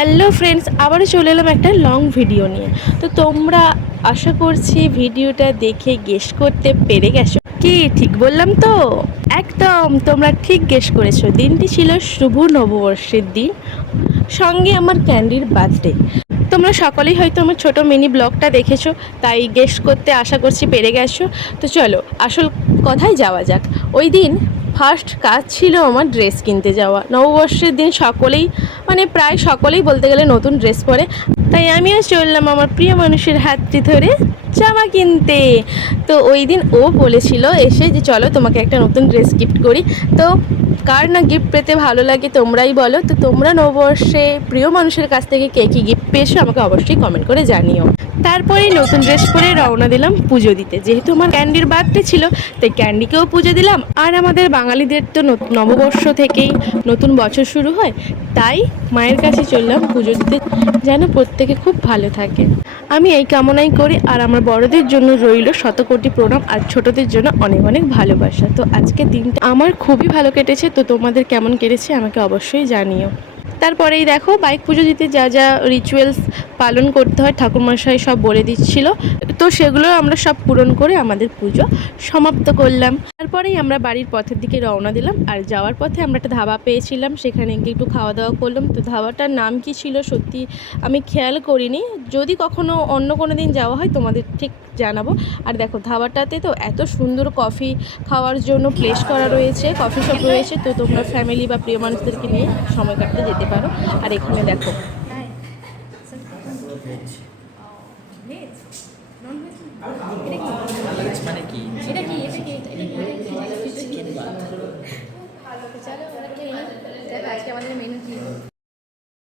Hello friends, আবারও চলে এলাম একটা লং ভিডিও নিয়ে। তো তোমরা আশা করছি ভিডিওটা দেখে গেস করতে পেরে গেছো। কি ঠিক বললাম তো? একদম তোমরা ঠিক গেস করেছো। দিনটি ছিল শুভ নববর্ষের দিন, সঙ্গে আমার ক্যান্ডির বার্থডে। তোমরা সকলেই হয়তো আমার ছোট মিনি ব্লগটা দেখেছো, তাই গেস করতে আশা করছি পেরে গেছো। তো চলো আসল কথায় যাওয়া যাক। ওই দিন ফার্স্ট কাজ ছিল আমার ড্রেস কিনতে যাওয়া। নববর্ষের দিন সকলেই প্রায় সকলেই বলতে গেলে নতুন ড্রেস পরে, তাই আমিও চললাম আমার প্রিয় মানুষের হাতটি ধরে জামা কিনতে। তো ওই দিন ও বলেছিল এসে যে চলো তোমাকে একটা নতুন ড্রেস গিফট করি। তো কার না গিফট পেতে ভালো লাগে তোমরাই বলো। তো তোমরা নববর্ষে প্রিয় মানুষের কাছ থেকে কে কী গিফট পেয়েছো আমাকে অবশ্যই কমেন্ট করে জানিও। তারপরেই নতুন ড্রেস পরে রওনা দিলাম পুজো দিতে। যেহেতু আমার ক্যান্ডির বার্থডে ছিল, তাই ক্যান্ডিকেও পুজো দিলাম। আর আমাদের বাঙালিদের তো নববর্ষ থেকেই নতুন বছর শুরু হয়, তাই মায়ের কাছে চললাম পুজো দিতে, যেন প্রত্যেকে খুব ভালো থাকে। আমি এই কামনাই করি। আর আমার বড়দের জন্য রইল শতকোটি প্রণাম, আর ছোটদের জন্য অনেক অনেক ভালোবাসা। তো আজকের দিনটা আমার খুবই ভালো কেটেছে। তো তোমাদের কেমন কেটেছে আমাকে অবশ্যই জানিও। তারপরেই দেখো বাইক পুজো দিতে যা যা রিচুয়ালস পালন করতে হয় ঠাকুরমশাই সব বলে দিচ্ছিল। তো সেগুলো আমরা সব পূরণ করে আমাদের পুজো সমাপ্ত করলাম। তারপরেই আমরা বাড়ির পথের দিকে রওনা দিলাম। আর যাওয়ার পথে আমরা একটা ধাবা পেয়েছিলাম, সেখানে গিয়ে একটু খাওয়া দাওয়া করলাম। তো ধাবাটার নাম কি ছিল সত্যি আমি খেয়াল করিনি, যদি কখনো অন্য কোনো দিন যাওয়া হয় তোমাদের ঠিক জানাবো। আর দেখো ধাবাটাতে তো এত সুন্দর কফি খাওয়ার জন্য প্লেস করা রয়েছে, কফি শপ রয়েছে। তো তোমরা ফ্যামিলি বা প্রিয় মানুষদেরকে নিয়ে সময় কাটতে যেতে পারো। আর এখানে দেখো মানে কি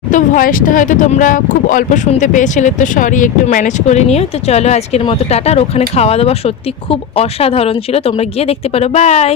তো ভয়েসটা হয়তো তোমরা খুব অল্প শুনতে পেয়েছিলে, তো সরি, একটু ম্যানেজ করে নিও। তো চলো আজকের মতো টাটা। আর ওখানে খাওয়া দাওয়া সত্যি খুব অসাধারণ ছিল, তোমরা গিয়ে দেখতে পারো। বাই।